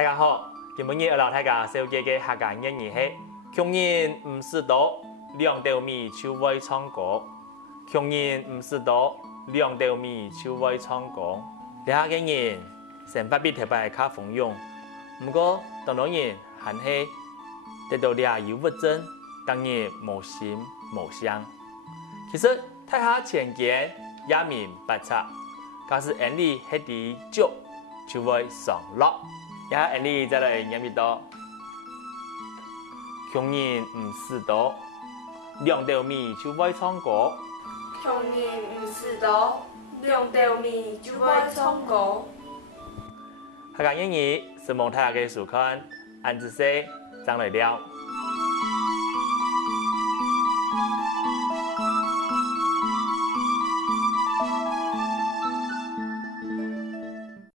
大家好，今日我老大家小姐嘅客家谚语是：穷人唔是多，两斗米就会唱歌；穷人唔是多，两斗米就会唱歌。呢下嘅人成不必特别卡丰用，不过当多人还是得到了有物证，当然无心无相。其实太下前见也明白察，假使眼里黑啲足，就会上落。也眼里再来念一道：穷人唔是多，两斗米就会唱歌。穷人唔是多，两斗米就会唱歌。客家谚语是望大家嘅收看，按子说，张来了。